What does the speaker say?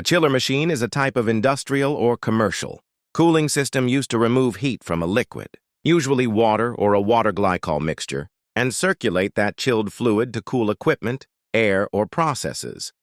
A chiller machine is a type of industrial or commercial cooling system used to remove heat from a liquid, usually water or a water glycol mixture, and circulate that chilled fluid to cool equipment, air, or processes.